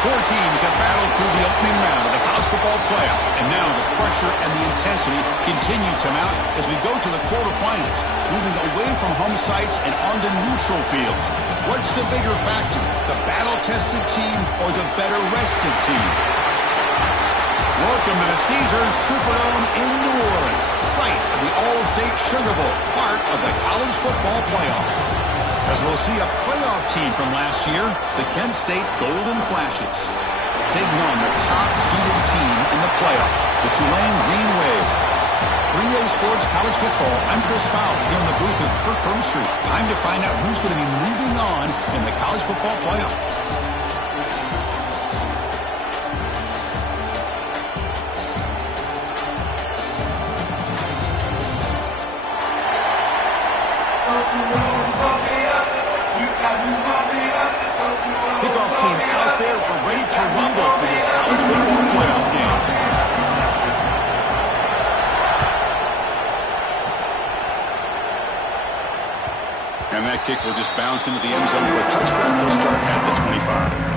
Four teams have battled through the opening round of the college football playoff, and now the pressure and the intensity continue to mount as we go to the quarterfinals, moving away from home sites and onto neutral fields. What's the bigger factor, the battle-tested team or the better-rested team? Welcome to the Caesars Superdome in New Orleans, site of the All-State Sugar Bowl, part of the college football playoff. As we'll see a playoff team from last year, the Kent State Golden Flashes, taking on the top-seeded team in the playoff, the Tulane Green Wave. 3A Sports College Football, I'm Chris Fowler here in the booth with Kirk Hermstreet. Time to find out who's going to be moving on in the college football playoff. Kickoff team out there. We're ready to rumble for this college football playoff game. And that kick will just bounce into the end zone for a touchback. We'll start at the 25.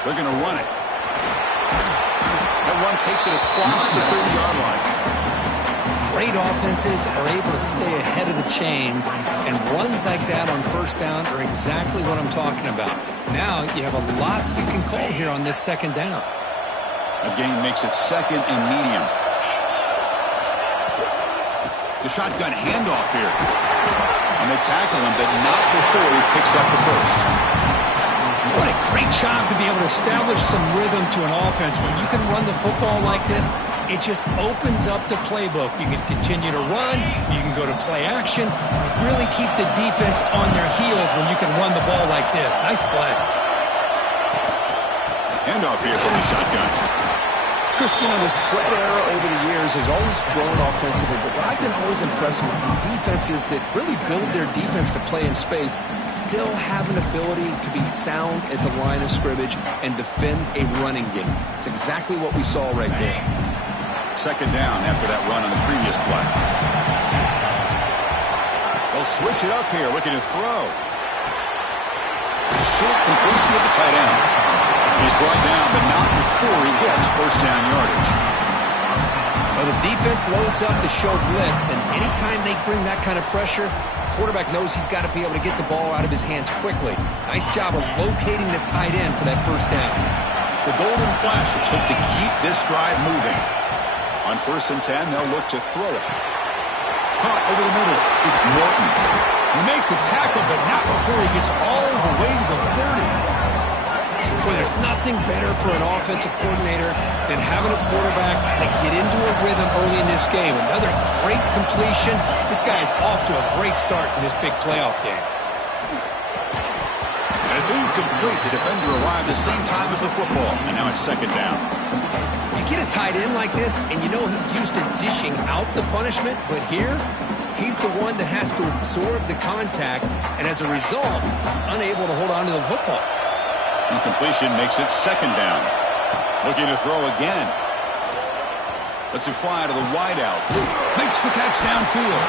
They're going to run it. That run takes it across the 30-yard line. Great offenses are able to stay ahead of the chains, and runs like that on first down are exactly what I'm talking about. Now you have a lot that you can call here on this second down. Again, makes it second and medium. The shotgun handoff here. And they tackle him, but not before he picks up the first. What a great job to be able to establish some rhythm to an offense. When you can run the football like this, it just opens up the playbook. You can continue to run. You can go to play action. You really keep the defense on their heels when you can run the ball like this. Nice play. Handoff here from the shotgun. Christian, the spread era over the years has always grown offensively, but I've been always impressed with defenses that really build their defense to play in space, still have an ability to be sound at the line of scrimmage and defend a running game. It's exactly what we saw right there. Second down after that run on the previous play. They'll switch it up here, looking to throw. Short completion of the tight end. He's brought down, but not before he gets first down yardage. Well, the defense loads up to show blitz, and anytime they bring that kind of pressure, the quarterback knows he's got to be able to get the ball out of his hands quickly. Nice job of locating the tight end for that first down. The Golden Flashes look to keep this drive moving. On first and 10, they'll look to throw it. Caught over the middle. It's Norton. You make the tackle, but not before he gets all the way to the 30. Well, there's nothing better for an offensive coordinator than having a quarterback kind of get into a rhythm early in this game. Another great completion. This guy is off to a great start in this big playoff game. And it's incomplete. The defender arrived the same time as the football, and now it's second down. You get a tight end like this, and you know he's used to dishing out the punishment, but here, he's the one that has to absorb the contact, and as a result, he's unable to hold on to the football. Incompletion makes it second down. Looking to throw again. Lets it fly to the wideout. Makes the catch downfield.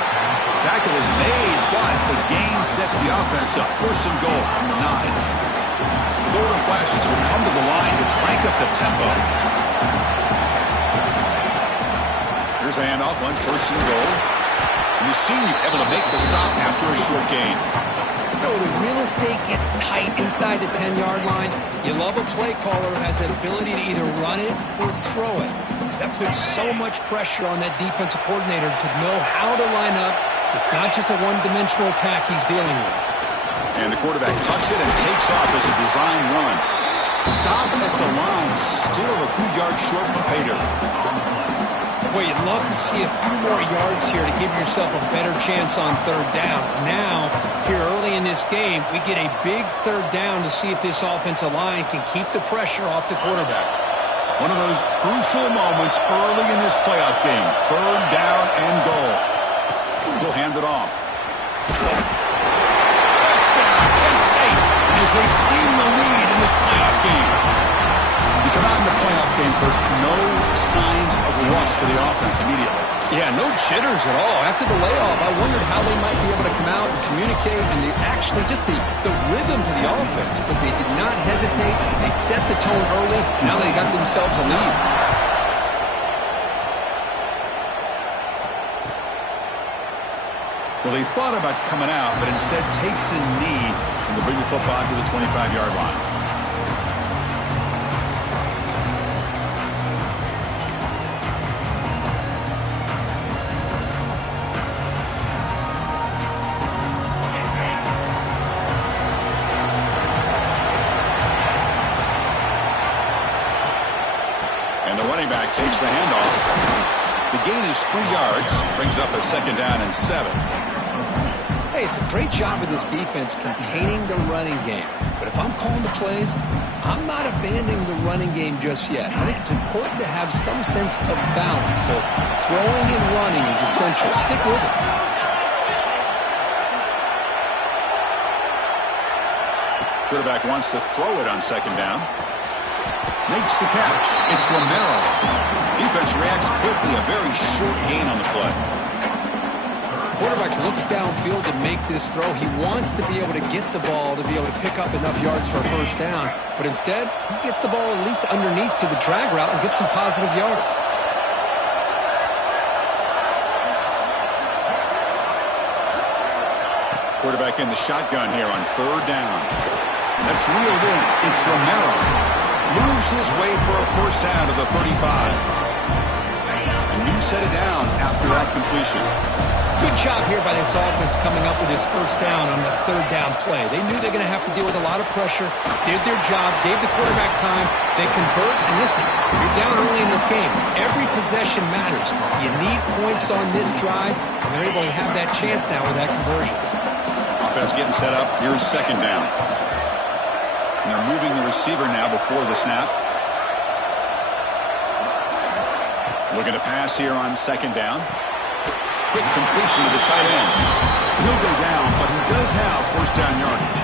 Tackle is made, but the gain sets the offense up. First and goal from the 9. The Golden Flashes will come to the line to crank up the tempo. Here's a handoff on first and goal. And the senior able to make the stop after a short gain. You know, the real estate gets tight inside the 10-yard line. You love a play caller who has the ability to either run it or throw it. Because that puts so much pressure on that defensive coordinator to know how to line up. It's not just a one-dimensional attack he's dealing with. And the quarterback tucks it and takes off as a design run. Stop at the line, still a few yards short from pay dirt. Boy, you'd love to see a few more yards here to give yourself a better chance on third down. Now, here early in this game, we get a big third down to see if this offensive line can keep the pressure off the quarterback. One of those crucial moments early in this playoff game. Third down and goal. We'll hand it off. Touchdown, Kent State, as they claim the lead in this playoff game. You come out in the playoff game, Kurt, no signs of rust for the offense immediately. Yeah, no jitters at all. After the layoff, I wondered how they might be able to come out and communicate and actually just the rhythm to the offense. But they did not hesitate. They set the tone early. Now they got themselves a lead. Well, he thought about coming out, but instead takes a knee and will bring the football to the 25-yard line. And the running back takes the handoff. The gain is 3 yards, brings up a second down and 7. Hey, it's a great job of this defense containing the running game. But if I'm calling the plays, I'm not abandoning the running game just yet. I think it's important to have some sense of balance. So throwing and running is essential. Stick with it. Quarterback wants to throw it on second down. Makes the catch. It's Romero. Defense reacts quickly. A very short gain on the play. Quarterback looks downfield to make this throw. He wants to be able to get the ball to be able to pick up enough yards for a first down. But instead, he gets the ball at least underneath to the drag route and gets some positive yards. Quarterback in the shotgun here on third down. That's reeled in. It's Romero. Moves his way for a first down to the 35. A new set of downs after that completion. Good job here by this offense coming up with his first down on that third down play. They knew they're going to have to deal with a lot of pressure, did their job, gave the quarterback time, they convert, and listen, you're down early in this game. Every possession matters. You need points on this drive, and they're able to have that chance now with that conversion. Offense getting set up. Here's second down. And they're moving the receiver now before the snap. Looking to pass here on second down. Quick completion to the tight end. He'll go down, but he does have first down yardage.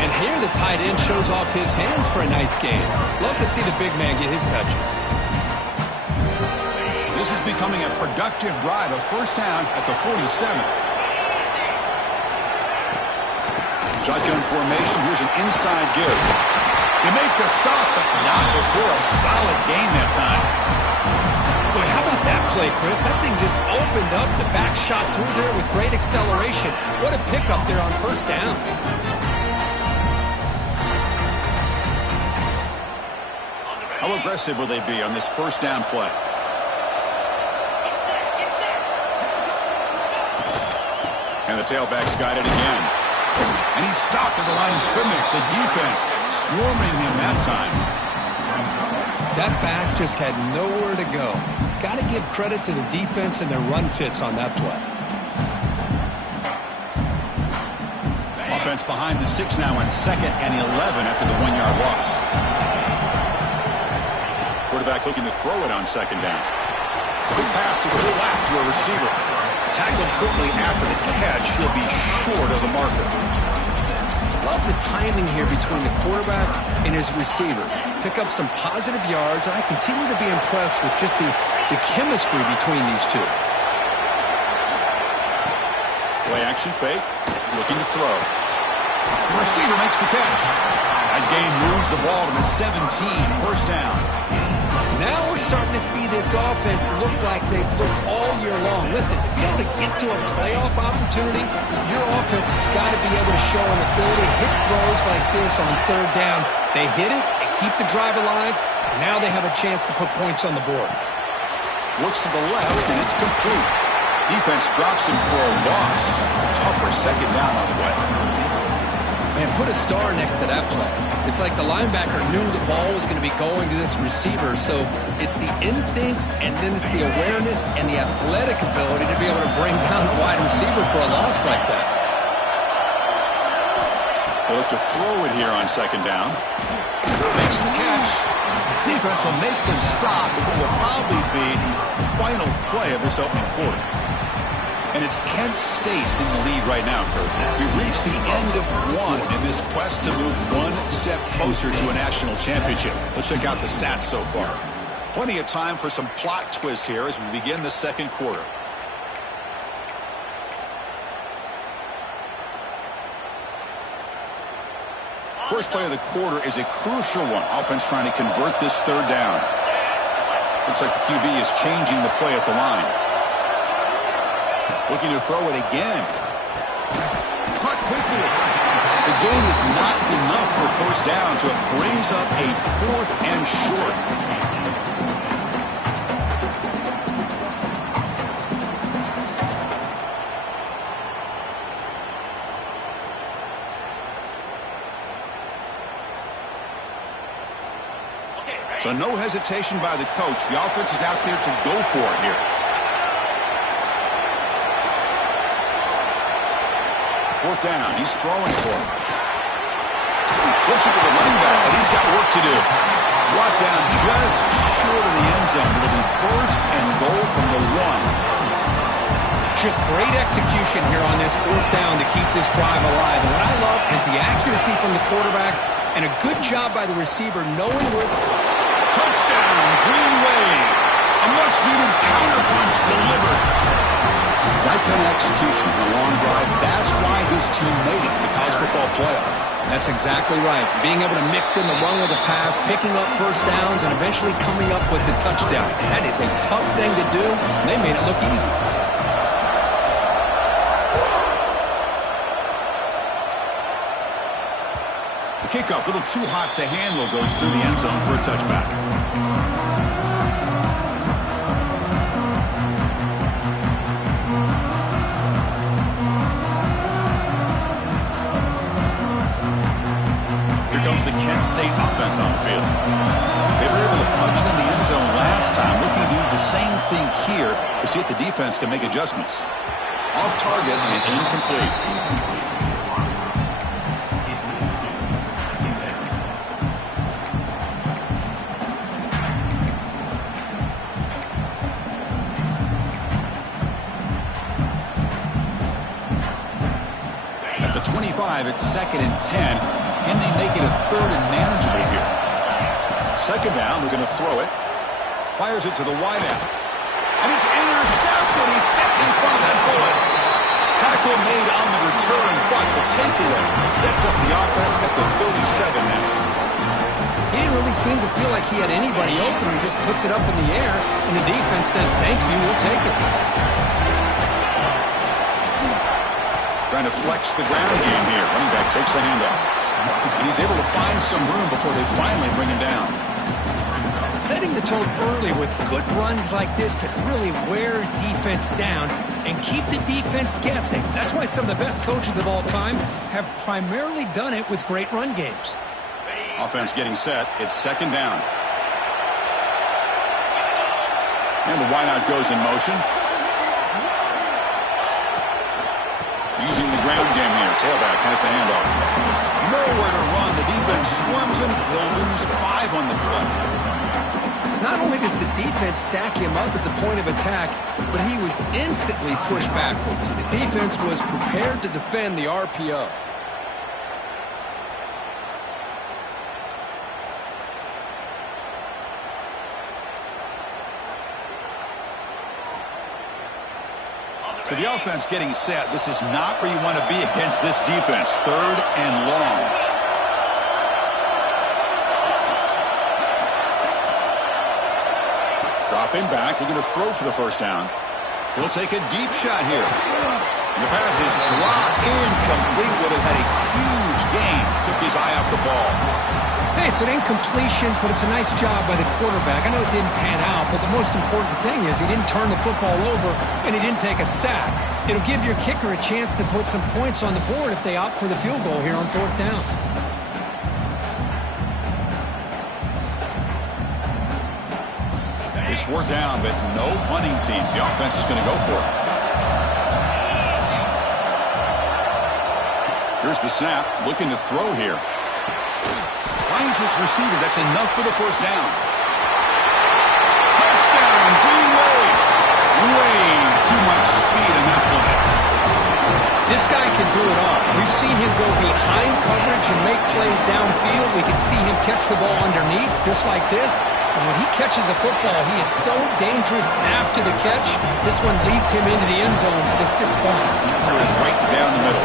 And here the tight end shows off his hands for a nice gain. Love to see the big man get his touches. This is becoming a productive drive, a first down at the 47. Shotgun formation. Here's an inside give. They make the stop, but not before a solid gain that time. Boy, how about that play, Chris? That thing just opened up. The back shot through there with great acceleration. What a pickup there on first down. How aggressive will they be on this first down play? And the tailback's got it again. And he's stopped at the line of scrimmage. The defense swarming him that time. That back just had nowhere to go. Got to give credit to the defense and their run fits on that play. Offense behind the 6 now on 2nd and 11 after the 1-yard loss. Quarterback looking to throw it on second down. Good pass to the flat to a receiver. Tackled quickly after the catch. He'll be short of the marker. Love the timing here between the quarterback and his receiver. Pick up some positive yards, and I continue to be impressed with just the chemistry between these two. Play action fake. Looking to throw. The receiver makes the catch. That gain moves the ball to the 17. First down. Now we're starting to see this offense look like they've looked all year long. Listen, to be able to get to a playoff opportunity, your offense has got to be able to show an ability to hit throws like this on third down. They hit it, they keep the drive alive, and now they have a chance to put points on the board. Looks to the left, and it's complete. Defense drops him for a loss. A tougher second down on the way. Man, put a star next to that play. It's like the linebacker knew the ball was going to be going to this receiver, so it's the instincts, and then it's the awareness and the athletic ability to be able to bring down a wide receiver for a loss like that. They look to throw it here on second down. Makes the catch. catch. Defense will make the stop at what will probably be the final play of this opening quarter. And it's Kent State in the lead right now, Kurt. We've reached the end of one in this quest to move one step closer to a national championship. Let's check out the stats so far. Plenty of time for some plot twists here as we begin the second quarter. First play of the quarter is a crucial one. Offense trying to convert this third down. Looks like the QB is changing the play at the line. Looking to throw it again. Caught quickly. The gain is not enough for first down, so it brings up a 4th and short. So no hesitation by the coach. The offense is out there to go for it here. 4th down. He's throwing for it. Flips it to the running back, but he's got work to do. Brought down just short of the end zone. It'll be 1st and goal from the 1. Just great execution here on this 4th down to keep this drive alive. And what I love is the accuracy from the quarterback and a good job by the receiver knowing where... Touchdown, Green Wave. A much-needed counterpunch delivered. That kind of execution in a long drive, that's why this team made it to the college football playoff. That's exactly right. Being able to mix in the run with the pass, picking up first downs, and eventually coming up with the touchdown. That is a tough thing to do, and they made it look easy. Kickoff, a little too hot to handle, goes through the end zone for a touchback. Here comes the Kent State offense on the field. They were able to punch it in the end zone last time. Looking to do the same thing here to see if the defense can make adjustments. Off target and incomplete. At the 25, it's 2nd and 10. Can they make it a 3rd and manageable here? 2nd down, we're going to throw it. Fires it to the wideout. And it's intercepted. He stepped in front of that bullet. Tackle made on the return, but the takeaway sets up the offense at the 37 now. He didn't really seem to feel like he had anybody open. He just puts it up in the air, and the defense says, thank you, we'll take it. Trying to flex the ground game here. Running back takes the handoff. And he's able to find some room before they finally bring him down. Setting the tone early with good runs like this could really wear defense down and keep the defense guessing. That's why some of the best coaches of all time have primarily done it with great run games. Offense getting set. It's 2nd down. And the wideout goes in motion. Using the ground game here. Tailback has the handoff. Nowhere to run. The defense swarms him. He'll lose 5 on the play. Not only does the defense stack him up at the point of attack, but he was instantly pushed backwards. The defense was prepared to defend the RPO. So the offense getting set. This is not where you want to be against this defense. 3rd and long. Dropping back, looking to throw for the first down. He'll take a deep shot here. And the pass is dropped incomplete. Would have had a huge gain. Took his eye off the ball. Hey, it's an incompletion, but it's a nice job by the quarterback. I know it didn't pan out, but the most important thing is he didn't turn the football over and he didn't take a sack. It'll give your kicker a chance to put some points on the board if they opt for the field goal here on 4th down. It's 4th down, but no punting team. The offense is going to go for it. Here's the snap, looking to throw here. Finds finds his receiver. That's enough for the first down. Touchdown, Green Wave. Way too much speed in that play. This guy can do it all. We've seen him go behind coverage and make plays downfield. We can see him catch the ball underneath, just like this. And when he catches a football, he is so dangerous after the catch. This one leads him into the end zone for the 6 points. There is right down the middle.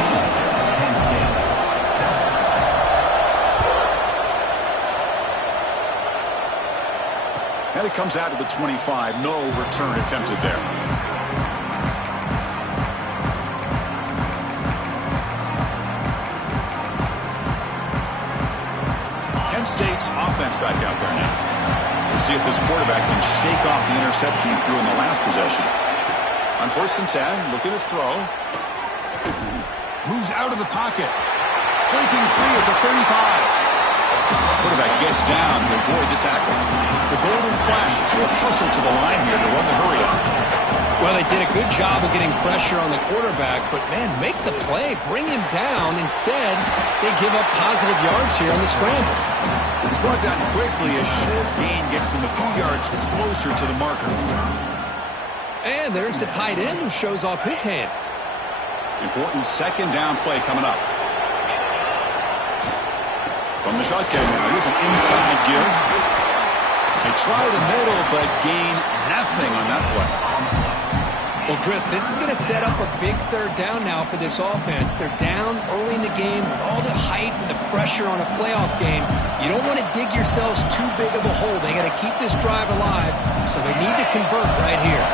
And it comes out to the 25. No return attempted there. Kent State's offense back out there now. We'll see if this quarterback can shake off the interception he threw in the last possession. On 1st and 10, looking to throw. Moves out of the pocket. Breaking free at the 35. Quarterback gets down to avoid the tackle. The Golden Flash to a hustle to the line here to run the hurry up. Well, they did a good job of getting pressure on the quarterback, but, man, make the play. Bring him down. Instead, they give up positive yards here on the scramble. It's brought down quickly. A short gain gets them a few yards closer to the marker. And there's the tight end who shows off his hands. Important 2nd down play coming up. From the shotgun now, here's an inside give. They try the middle, but gain nothing on that play. Well, Chris, this is going to set up a big 3rd down now for this offense. They're down early in the game with all the hype and the pressure on a playoff game. You don't want to dig yourselves too big of a hole. They got to keep this drive alive, so they need to convert right here.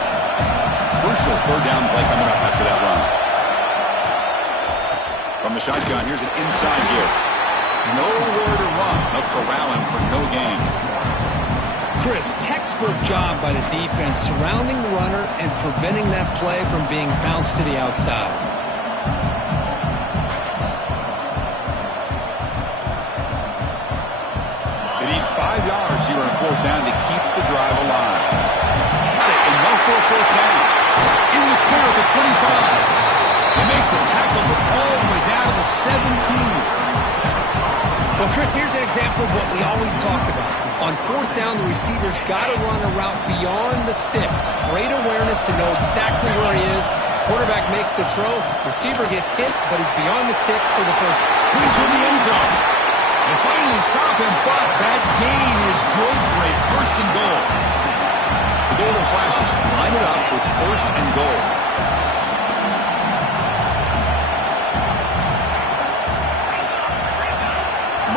Crucial 3rd down play coming up after that run. From the shotgun, here's an inside give. Nowhere to run. They'll corral him for no gain. Chris, textbook job by the defense surrounding the runner and preventing that play from being bounced to the outside. They need 5 yards here on 4th down to keep the drive alive. And no for a first down. In the corner at the 25. They make the tackle, but all the way down to the 17. Well, Chris, here's an example of what we always talk about. On 4th down, the receiver's got to run a route beyond the sticks. Great awareness to know exactly where he is. Quarterback makes the throw. Receiver gets hit, but is beyond the sticks for the first. He's in the end zone. They finally stop him, but that gain is good for a 1st and goal. The Golden Flashes line it up with 1st and goal.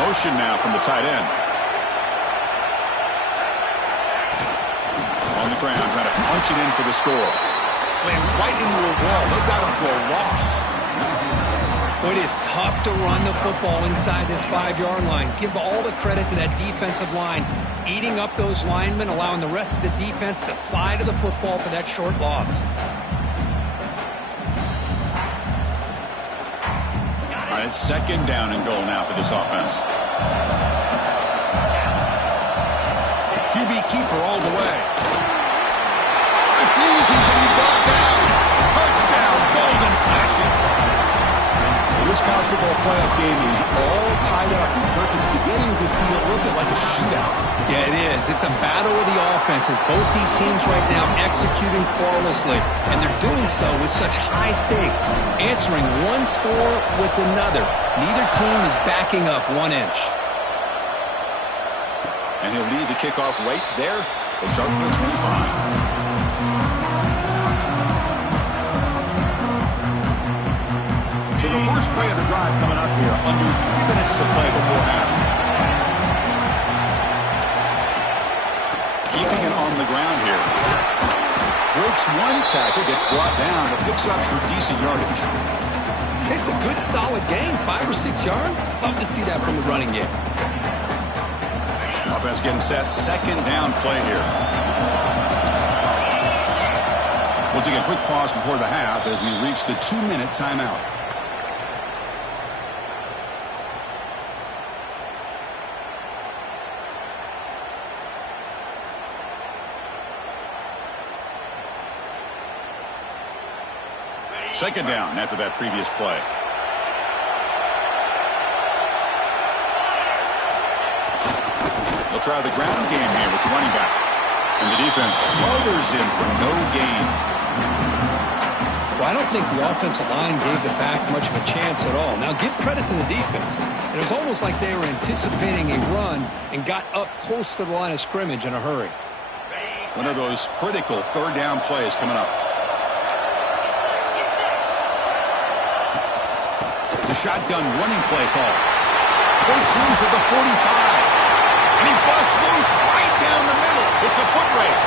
Motion now from the tight end. On the ground, trying to punch it in for the score. Slams right into a wall. They've got him for a loss. Well, it is tough to run the football inside this 5-yard line. Give all the credit to that defensive line, eating up those linemen, allowing the rest of the defense to fly to the football for that short loss. All right, 2nd down and goal now for this offense. QB keeper all the way. Refusing to be brought down. Touchdown, Golden Flashes. This college football playoff game is all tied up, and Kirk, it's beginning to feel a little bit like a shootout. Yeah, it is. It's a battle of the offenses. Both these teams right now executing flawlessly, and they're doing so with such high stakes, answering one score with another. Neither team is backing up 1 inch. And he'll lead the kickoff right there. They'll start with the 25. So the first play of the drive coming up here. Under 3 minutes to play before half. Keeping it on the ground here. Breaks 1 tackle, gets brought down, but picks up some decent yardage. It's a good, solid game. 5 or 6 yards. Love to see that from the running game. Offense getting set. 2nd down play here. We'll take a quick pause before the half as we reach the 2-minute timeout. Second down after that previous play. They'll try the ground game here with the running back. And the defense smothers him for no gain. Well, I don't think the offensive line gave the back much of a chance at all. Now, give credit to the defense. It was almost like they were anticipating a run and got up close to the line of scrimmage in a hurry. One of those critical third down plays coming up. The shotgun running play call. Breaks loose at the 45. And he busts loose right down the middle. It's a foot race.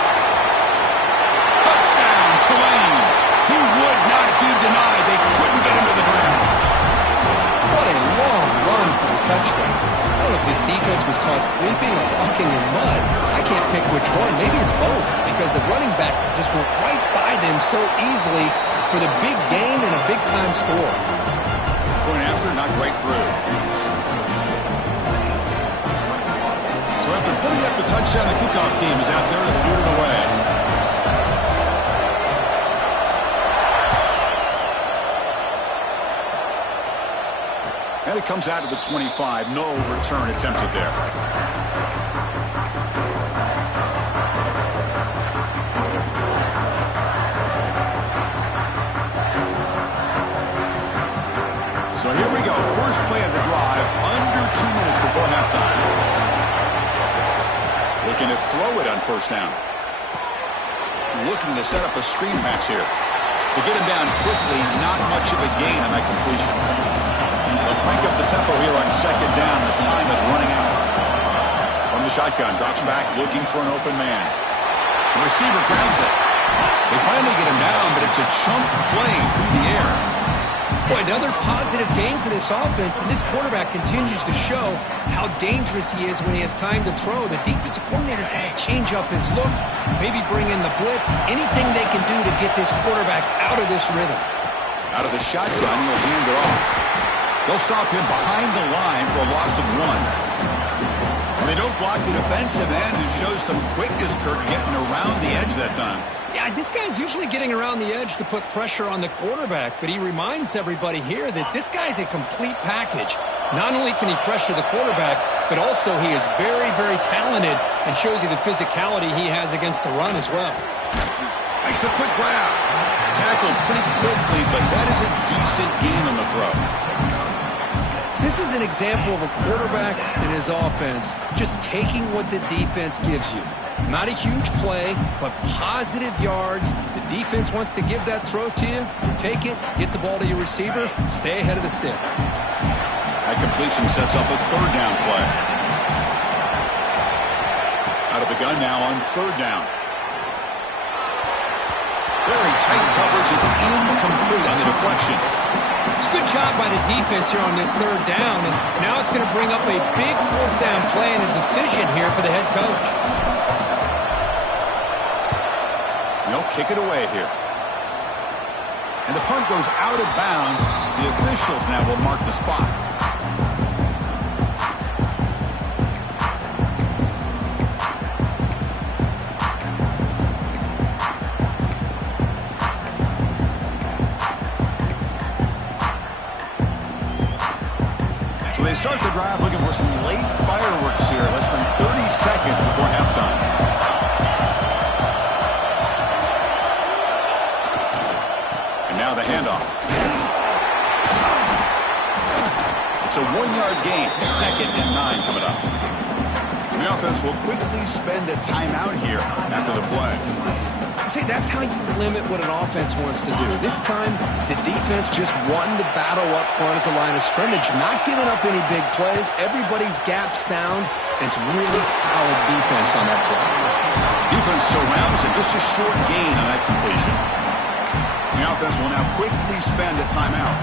Touchdown, Tulane. He would not be denied. They couldn't get him to the ground. What a long run for the touchdown. I don't know if this defense was caught sleeping or walking in mud. I can't pick which one. Maybe it's both, because the running back just went right by them so easily for the big gain and a big-time score. Point after, knocked right through. So after putting up the touchdown, the kickoff team is out there to boot it away. And it comes out of the 25. No return attempted there. So here we go. First play of the drive. Under 2 minutes before halftime. Looking to throw it on first down. Looking to set up a screen pass here. To get him down quickly, not much of a gain on that completion. They'll crank up the tempo here on second down. The time is running out. From the shotgun, drops back, looking for an open man. The receiver grabs it. They finally get him down, but it's a chunk play through the air. Boy, another positive game for this offense, and this quarterback continues to show how dangerous he is when he has time to throw. The defensive coordinator's got to change up his looks, maybe bring in the blitz, anything they can do to get this quarterback out of this rhythm. Out of the shotgun, he'll hand it off. They'll stop him behind the line for a loss of 1. And they don't block the defensive end and shows some quickness, Kurt, getting around the edge that time. Yeah, this guy's usually getting around the edge to put pressure on the quarterback, but he reminds everybody here that this guy's a complete package. Not only can he pressure the quarterback, but also he is very, very talented and shows you the physicality he has against the run as well. Makes a quick grab. Tackled pretty quickly, but that is a decent gain on the throw. This is an example of a quarterback and his offense just taking what the defense gives you. Not a huge play, but positive yards. The defense wants to give that throw to you. You take it, get the ball to your receiver, stay ahead of the sticks. That completion sets up a third down play. Out of the gun now on third down. Very tight coverage. It's incomplete on the deflection. It's a good job by the defense here on this third down, and now it's going to bring up a big fourth down play and a decision here for the head coach. They'll kick it away here. And the punt goes out of bounds. The officials now will mark the spot. So they start the drive looking for some late fireworks here. Less than 30 seconds before halftime. Now the handoff. It's a 1-yard gain. 2nd and 9 coming up. The offense will quickly spend a timeout here after the play. See, that's how you limit what an offense wants to do. This time, the defense just won the battle up front at the line of scrimmage, not giving up any big plays. Everybody's gap sound. It's really solid defense on that play. Defense surrounds him. Just a short gain on that completion. The offense will now quickly spend a timeout.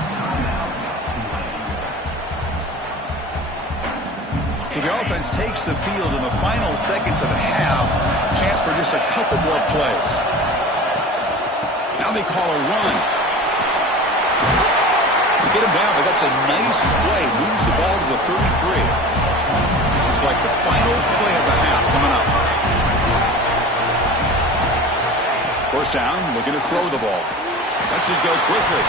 So the offense takes the field in the final seconds of the half. Chance for just a couple more plays. Now they call a run. To get him down, but that's a nice play. Moves the ball to the 33. Looks like the final play of the half coming up. First down, looking to throw the ball. Lets it go quickly.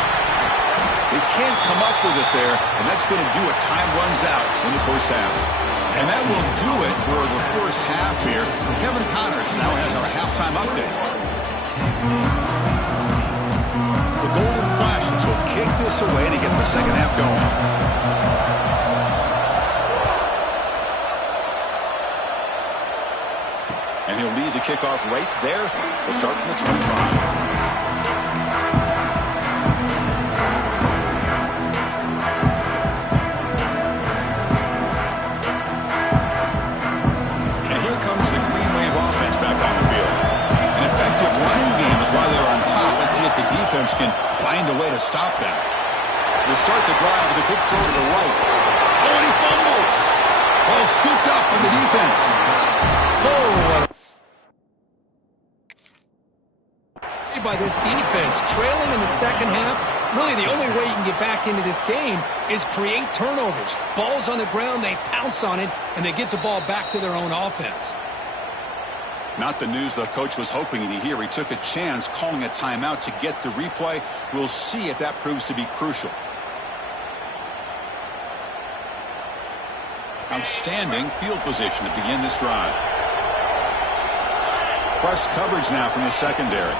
They can't come up with it there, and that's going to do it. Time runs out in the first half. And that will do it for the first half here. Kevin Connors now has our halftime update. The Golden Flashes will kick this away to get the second half going. And he'll lead the kickoff right there. We'll start from the 25. The defense can find a way to stop them. They start the drive with a good throw to the right. Oh, and he fumbles. Ball scooped up by the defense. By this defense, trailing in the second half, really the only way you can get back into this game is create turnovers. Ball's on the ground, they pounce on it, and they get the ball back to their own offense. Not the news the coach was hoping to hear. He took a chance calling a timeout to get the replay. We'll see if that proves to be crucial. Outstanding field position to begin this drive. Press coverage now from the secondary.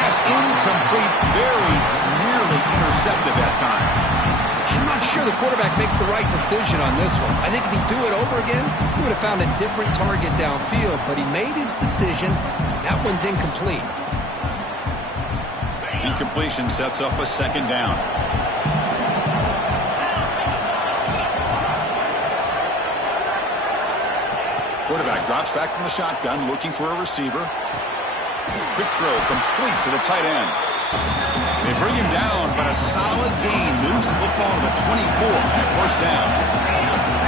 Has incomplete, very nearly intercepted that time. I'm not sure the quarterback makes the right decision on this one. I think if he'd do it over again, he would have found a different target downfield, but he made his decision. That one's incomplete. Incompletion sets up a second down. Quarterback drops back from the shotgun, looking for a receiver. Quick throw complete to the tight end. They bring him down, but a solid gain moves the football to the 24 at first down.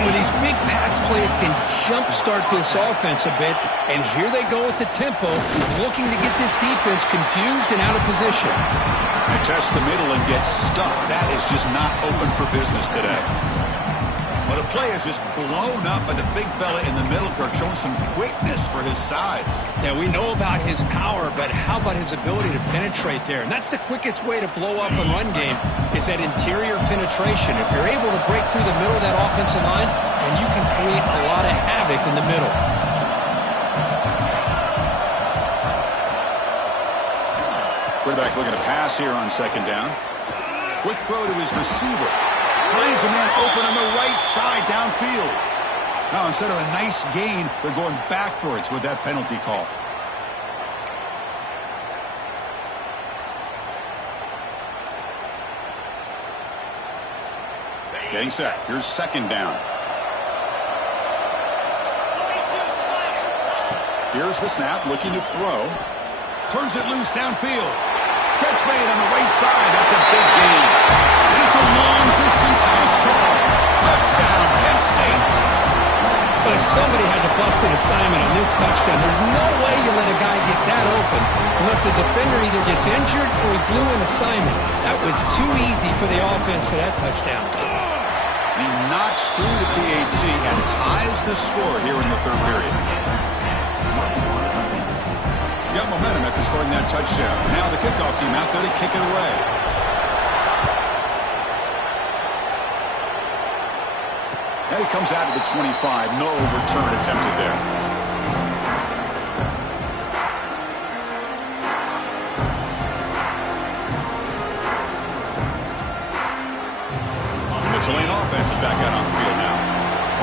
Well, these big pass plays can jumpstart this offense a bit, and here they go with the tempo, looking to get this defense confused and out of position. They test the middle and get stuck. That is just not open for business today. Well, the play is just blown up by the big fella in the middle, Kirk, showing some quickness for his size. Yeah, we know about his power, but how about his ability to penetrate there? And that's the quickest way to blow up a run game, is that interior penetration. If you're able to break through the middle of that offensive line, then you can create a lot of havoc in the middle. Quarterback looking to pass here on second down. Quick throw to his receiver. Finds a man open on the right side downfield. Now, instead of a nice gain, they're going backwards with that penalty call. Getting set. Here's second down. Here's the snap, looking to throw. Turns it loose downfield. Catch made on the right side. That's a big gain. And it's a long-distance house call. Touchdown, Kent State. But somebody had to bust an assignment on this touchdown. There's no way you let a guy get that open unless the defender either gets injured or he blew an assignment. That was too easy for the offense for that touchdown. He knocks through the PAT and ties the score here in the third period. Got momentum after scoring that touchdown. Now the kickoff team out there to kick it away. And he comes out to the 25. No return attempted there. The Tulane offense is back out on the field now.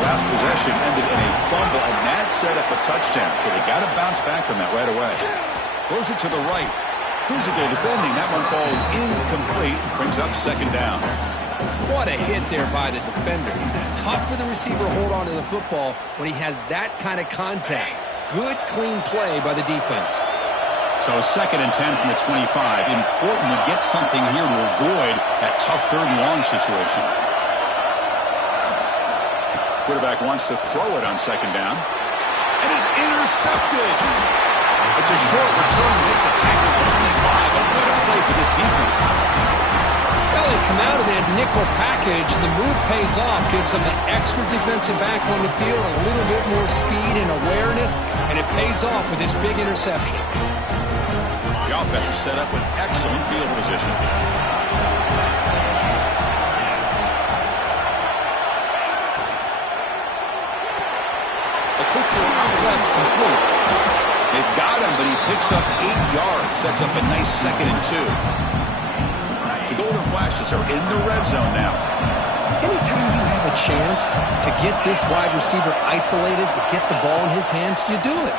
Last possession ended in a fumble, and that set up a touchdown, so they got to bounce back from that right away. Throws it to the right. Physical defending. That one falls incomplete. Brings up second down. What a hit there by the defender. Tough for the receiver to hold on to the football when he has that kind of contact. Good, clean play by the defense. So second and 10 from the 25. Important to get something here to avoid that tough third and long situation. Quarterback wants to throw it on second down. And is intercepted. It's a short return to make the tackle at the 25. But what a play for this defense. Well, they come out of that nickel package. The move pays off. Gives them an extra defensive back on the field. A little bit more speed and awareness. And it pays off with this big interception. The offense is set up with excellent field position. but he picks up 8 yards. Sets up a nice 2nd and 2. The Golden Flashes are in the red zone now. Anytime you have a chance to get this wide receiver isolated, to get the ball in his hands, you do it.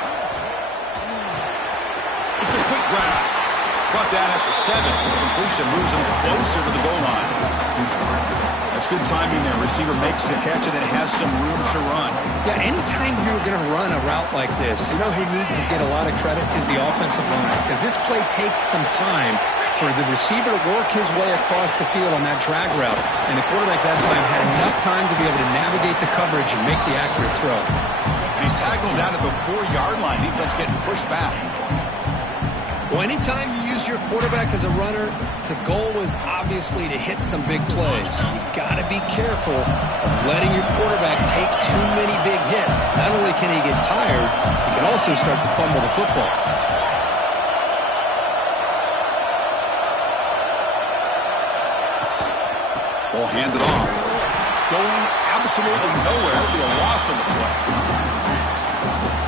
It's a quick grab. Brought down at the 7. The completion moves him closer to the goal line. That's good timing there. Receiver makes the catch and then has some room to run. Yeah, anytime you're going to run a route like this, you know who needs to get a lot of credit is the offensive line. Because this play takes some time for the receiver to work his way across the field on that drag route. And the quarterback that time had enough time to be able to navigate the coverage and make the accurate throw. And he's tackled down at the 4-yard line. Defense getting pushed back. Well, anytime you use your quarterback as a runner, the goal is obviously to hit some big plays. You've got to be careful of letting your quarterback take too many big hits. Not only can he get tired, he can also start to fumble the football. Ball handed off. Going absolutely nowhere. It'll be a loss on the play.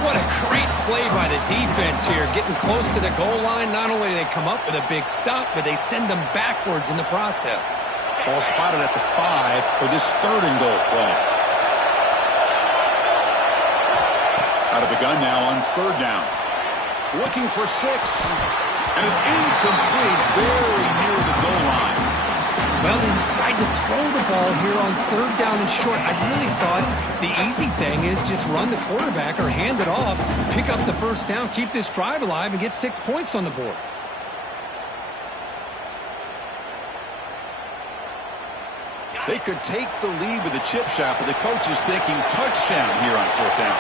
What a great play by the defense here. Getting close to the goal line, not only do they come up with a big stop, but they send them backwards in the process. Ball spotted at the 5 for this 3rd and goal play. Out of the gun now on 3rd down. Looking for 6. And it's incomplete, very near the goal line. Well, they decide to throw the ball here on 3rd down and short. I really thought the easy thing is just run the quarterback or hand it off, pick up the 1st down, keep this drive alive, and get 6 points on the board. They could take the lead with a chip shot, but the coach is thinking touchdown here on 4th down.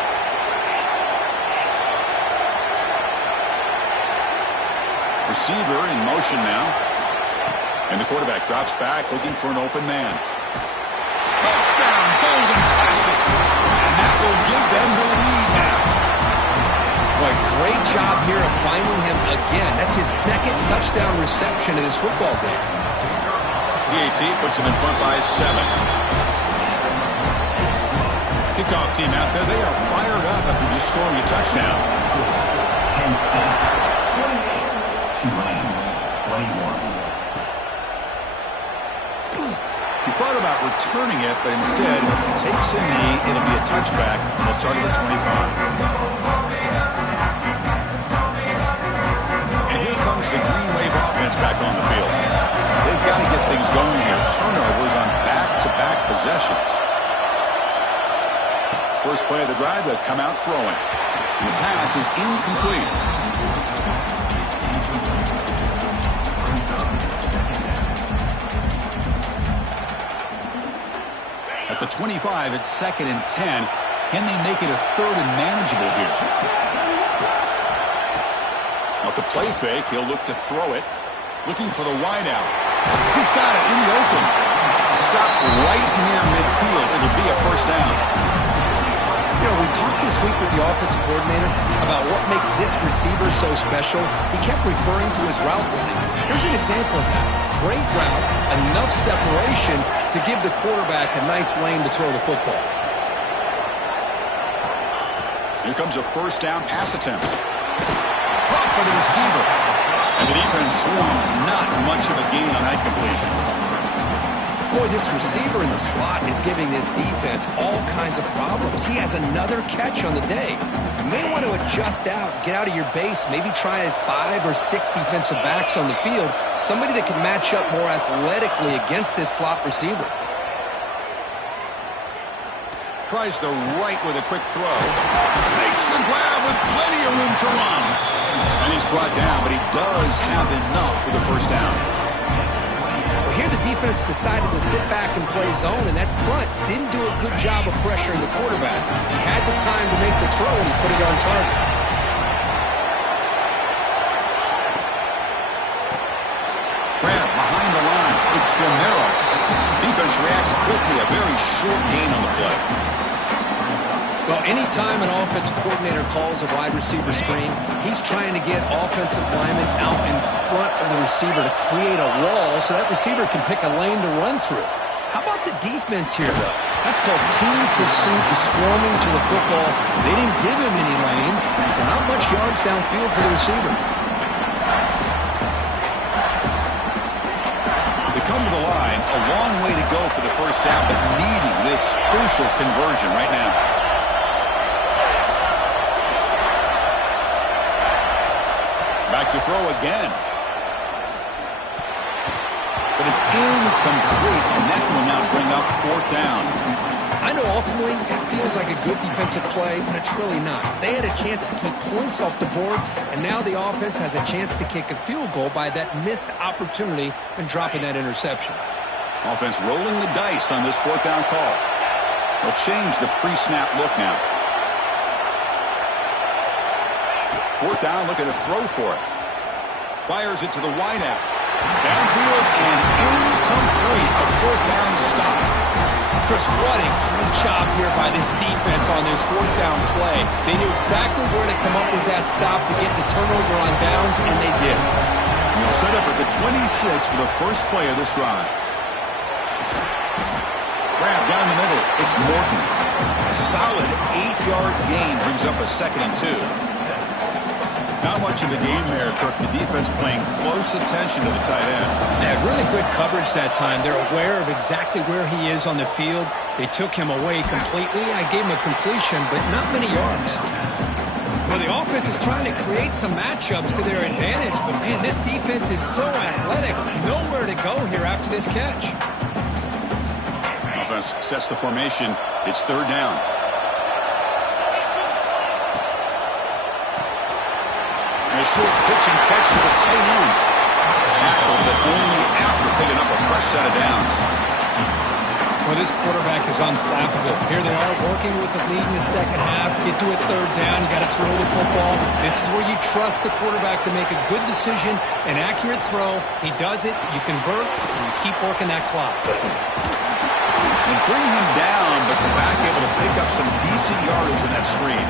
Receiver in motion now. And the quarterback drops back, looking for an open man. Touchdown, Golden Flashes. And that will give them the lead now. Boy, great job here of finding him again. That's his 2nd touchdown reception in his football game. PAT puts him in front by 7. Kickoff team out there. They are fired up after just scoring a touchdown. Tulane, 21. He thought about returning it, but instead takes a knee. It'll be a touchback, and they'll start at the 25. And here comes the Green Wave offense back on the field. They've got to get things going here. Turnovers on back-to-back possessions. First play of the drive, they'll come out throwing. And the pass is incomplete. At the 25, it's 2nd and 10. Can they make it a 3rd and manageable here? Off the play fake, he'll look to throw it. Looking for the wideout. He's got it in the open. Stop right near midfield. It'll be a 1st down. You know, we talked this week with the offensive coordinator about what makes this receiver so special. He kept referring to his route running. Here's an example of that. Great route, enough separation to give the quarterback a nice lane to throw the football. Here comes a 1st down pass attempt. Caught by the receiver. And the defense swarms. Not much of a gain on that completion. Boy, this receiver in the slot is giving this defense all kinds of problems. He has another catch on the day. You may want to adjust out, get out of your base, maybe try 5 or 6 defensive backs on the field, somebody that can match up more athletically against this slot receiver. Tries the right with a quick throw. Makes the grab with plenty of room to run. And he's brought down, but he does have enough for the 1st down. Well, here the defense decided to sit back and play zone, and that front didn't do a good job of pressuring the quarterback. He had the time to make the throw, and he put it on target. Grab behind the line. It's Romero. Defense reacts quickly. A very short gain on the play. Well, anytime an offensive coordinator calls a wide receiver screen, he's trying to get offensive linemen out in front of the receiver to create a wall so that receiver can pick a lane to run through. How about the defense here, though? That's called team pursuit and swarming to the football. They didn't give him any lanes, so not much yards downfield for the receiver. They come to the line, a long way to go for the first down, but needing this crucial conversion right now. Back to throw again. But it's incomplete, and that will now bring up fourth down. I know ultimately that feels like a good defensive play, but it's really not. They had a chance to keep points off the board, and now the offense has a chance to kick a field goal by that missed opportunity and dropping that interception. Offense rolling the dice on this fourth down call. They'll change the pre-snap look now. Fourth down, looking to throw for it. Fires it to the wideout. Downfield and incomplete. A fourth down stop. Chris, what a great job here by this defense on this fourth down play. They knew exactly where to come up with that stop to get the turnover on downs, and they did. We'll set up at the 26 for the first play of this drive. Grab down the middle. It's Morton. A solid 8-yard gain brings up a 2nd and 2. Not much of a game there, Kirk. The defense paying close attention to the tight end. Yeah, really good coverage that time. They're aware of exactly where he is on the field. They took him away completely. I gave him a completion, but not many yards. Well, the offense is trying to create some matchups to their advantage, but, man, this defense is so athletic. Nowhere to go here after this catch. Offense sets the formation. It's third down. And a short pitch and catch to the tight end. Tackle, but only after picking up a fresh set of downs. Well, this quarterback is unflappable. Here they are working with the lead in the second half. Get to a third down. You got to throw the football. This is where you trust the quarterback to make a good decision, an accurate throw. He does it. You convert, and you keep working that clock. And bring him down, but the back able to pick up some decent yardage in that screen.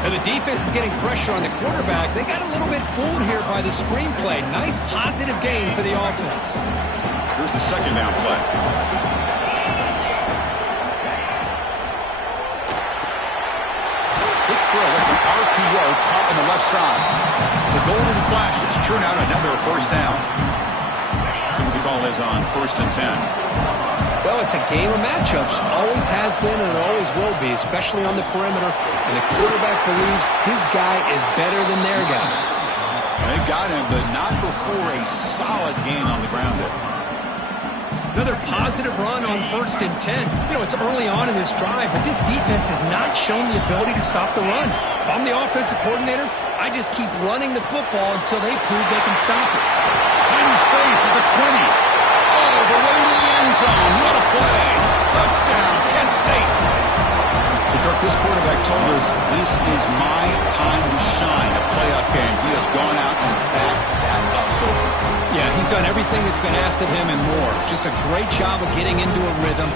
And the defense is getting pressure on the quarterback. They got a little bit fooled here by the screenplay. Nice positive gain for the offense. Here's the second down play. Big throw. That's an RPO caught on the left side. The golden flashes churn out another first down. See what the call is on 1st and 10. Well, it's a game of matchups. Always has been and it always will be, especially on the perimeter. And the quarterback believes his guy is better than their guy. They've got him, but not before a solid gain on the ground there. Another positive run on 1st and 10. You know, it's early on in this drive, but this defense has not shown the ability to stop the run. If I'm the offensive coordinator, I just keep running the football until they prove they can stop it. Tiny space at the 20. All the way to the end zone. What a play. Touchdown, Kent State. Kirk, this quarterback told us this is my time to shine, a playoff game. He has gone out and backed that up so far. Yeah, he's done everything that's been asked of him and more. Just a great job of getting into a rhythm.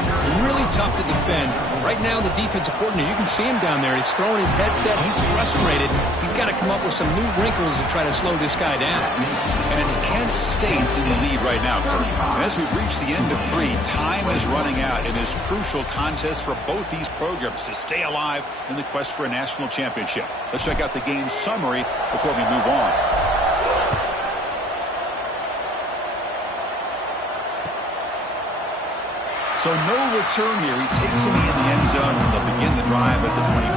Really tough to defend. Right now, the defensive coordinator, you can see him down there. He's throwing his headset. He's frustrated. He's got to come up with some new wrinkles to try to slow this guy down. And it's Kent State in the lead right now, Kirk. And as we reach the end of 3, time is running out in this crucial contest for both these programs to stay alive in the quest for a national championship. Let's check out the game summary before we move on. So no return here. He takes him in the end zone, and they'll begin the drive at the 25.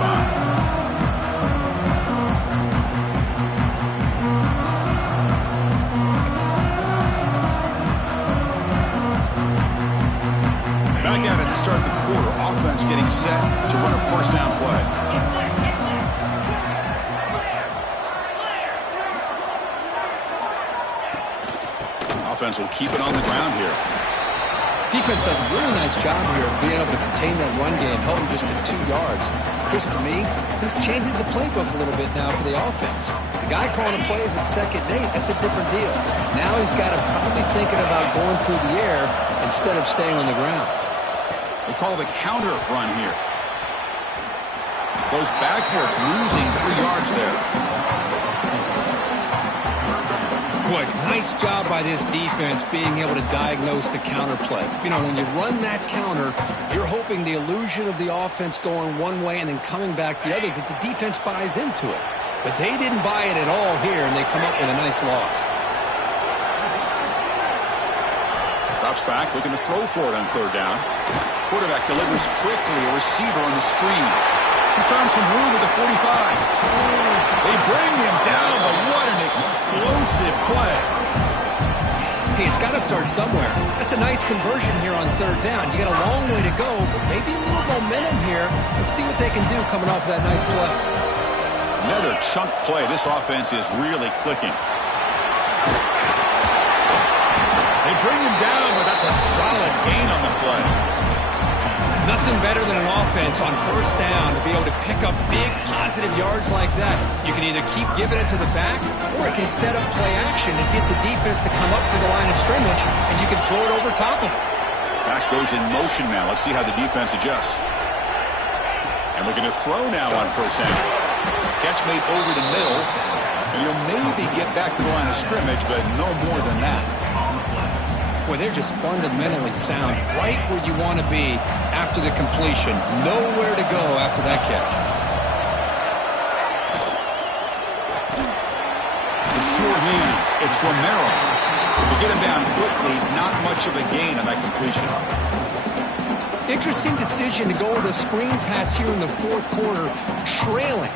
Back at it to start the quarter. Offense getting set to run a first down play. Offense will keep it on the ground here. Defense does a really nice job here of being able to contain that run game, held him just at 2 yards. Chris, to me, this changes the playbook a little bit now for the offense. The guy calling the plays at 2nd and 8, that's a different deal. Now he's got to probably thinking about going through the air instead of staying on the ground. They call the counter run here. Goes backwards, losing 3 yards there. Boy, nice job by this defense being able to diagnose the counter play. You know, when you run that counter, you're hoping the illusion of the offense going one way and then coming back the other, that the defense buys into it. But they didn't buy it at all here, and they come up with a nice loss. Drops back, looking to throw for it on third down. Quarterback delivers quickly, a receiver on the screen. He's found some room at the 45. They bring him down, but what an explosive play. Hey, it's got to start somewhere. That's a nice conversion here on third down. You got a long way to go, but maybe a little momentum here. Let's see what they can do coming off that nice play. Another chunk play. This offense is really clicking. They bring him down, but that's a solid gain on the play. Nothing better than an offense on first down to be able to pick up big positive yards like that. You can either keep giving it to the back, or it can set up play action and get the defense to come up to the line of scrimmage, and you can throw it over top of it. Back goes in motion now. Let's see how the defense adjusts. And looking to throw now on first down. Catch made over the middle, and you'll maybe get back to the line of scrimmage, but no more than that. Boy, they're just fundamentally sound, right where you want to be after the completion. Nowhere to go after that catch. The sure hands. It's Romero. To get him down quickly, not much of a gain on that completion. Interesting decision to go with a screen pass here in the fourth quarter, trailing.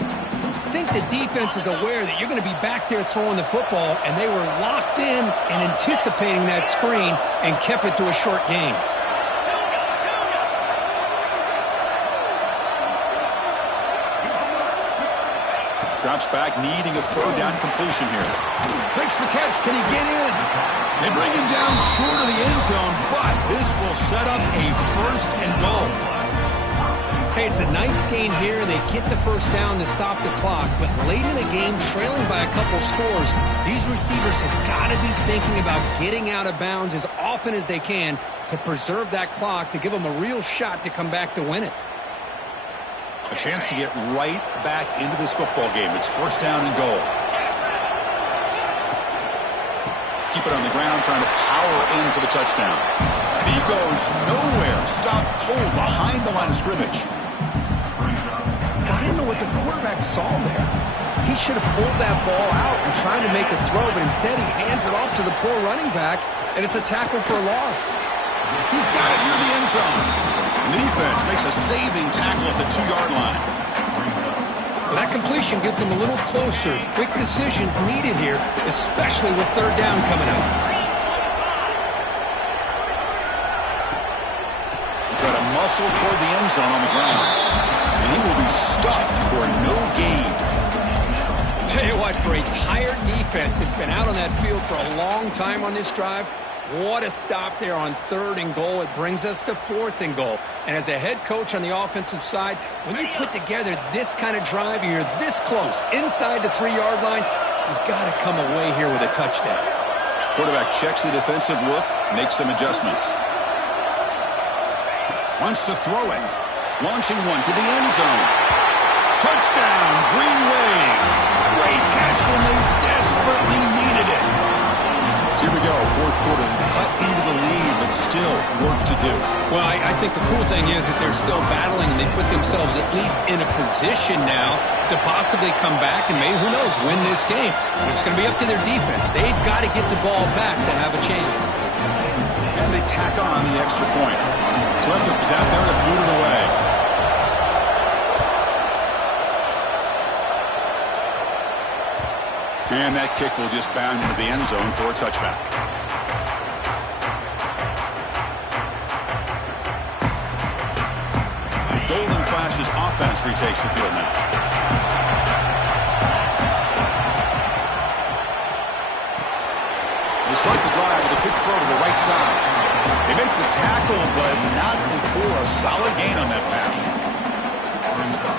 I think the defense is aware that you're going to be back there throwing the football, and they were locked in and anticipating that screen and kept it to a short gain. Drops back, needing a third down completion here. Makes the catch. Can he get in? They bring him down short of the end zone, but this will set up a first and goal. Hey, it's a nice gain here. They get the first down to stop the clock, but late in the game, trailing by a couple scores, these receivers have got to be thinking about getting out of bounds as often as they can to preserve that clock, to give them a real shot to come back to win it. A chance to get right back into this football game. It's first down and goal. Keep it on the ground, trying to power in for the touchdown. And he goes nowhere. Stopped cold behind the line of scrimmage. I don't know what the quarterback saw there. He should have pulled that ball out and tried to make a throw, but instead he hands it off to the poor running back, and it's a tackle for a loss. He's got it near the end zone. And the defense makes a saving tackle at the 2-yard line. Well, that completion gets him a little closer. Quick decisions needed here, especially with third down coming up. Try to muscle toward the end zone on the ground. And he will be stuffed for no gain. Tell you what, for a tired defense that's been out on that field for a long time on this drive, what a stop there on third and goal. It brings us to fourth and goal. And as a head coach on the offensive side, when you put together this kind of drive, you're this close, inside the 3-yard line, you've got to come away here with a touchdown. Quarterback checks the defensive look, makes some adjustments. Wants to throw it. Launching one to the end zone. Touchdown, Green Wave. Great catch when they desperately needed it. So here we go, fourth quarter. They cut into the lead, but still work to do. Well, I think the cool thing is that they're still battling, and they put themselves at least in a position now to possibly come back and maybe, who knows, win this game. But it's going to be up to their defense. They've got to get the ball back to have a chance. And they tack on the extra point. Clifford is out there to boot it away. And that kick will just bound into the end zone for a touchback. Golden Flash's offense retakes the field now. They start the drive with a quick throw to the right side. They make the tackle, but not before a solid gain on that pass.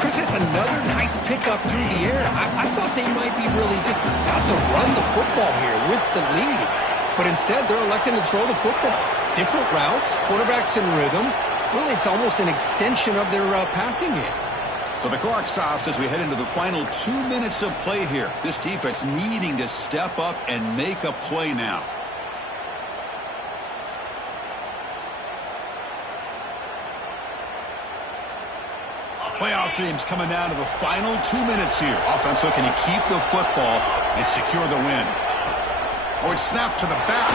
Chris, it's another nice pickup through the air. I thought they might be really just about to run the football here with the lead. But instead, they're electing to throw the football. Different routes, quarterbacks in rhythm. Really, it's almost an extension of their passing game. So the clock stops as we head into the final 2 minutes of play here. This defense needing to step up and make a play now. Playoff dreams coming down to the final 2 minutes here. Offense looking to keep the football and secure the win. Oh, it's snapped to the back.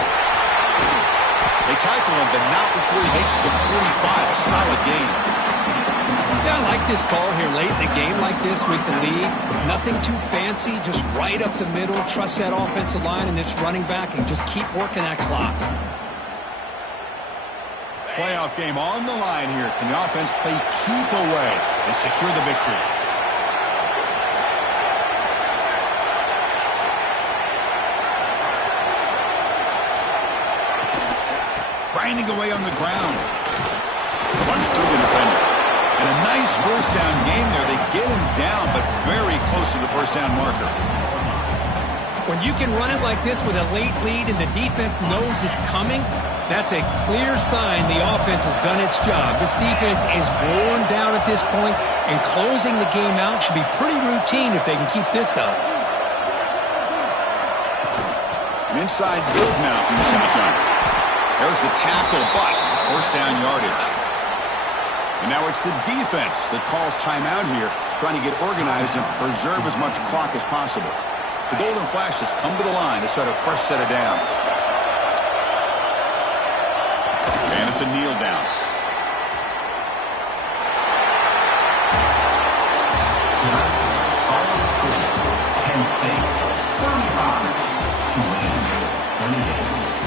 They tackle him, but not before he makes the 45. A solid game. Yeah, I like this call here late in the game like this with the lead. Nothing too fancy, just right up the middle. Trust that offensive line and its running back and just keep working that clock. Playoff game on the line here. Can the offense play keep away and secure the victory? Grinding away on the ground. Runs through the defender. And a nice first down gain there. They get him down, but very close to the first down marker. When you can run it like this with a late lead and the defense knows it's coming, that's a clear sign the offense has done its job. This defense is worn down at this point, and closing the game out should be pretty routine if they can keep this up. An inside move now from the shotgun. There's the tackle, but first down yardage. And now it's the defense that calls timeout here, trying to get organized and preserve as much clock as possible. The Golden Flash has come to the line to set a fresh set of downs. And it's a kneel down. Penn State, 35, Tulane, 38.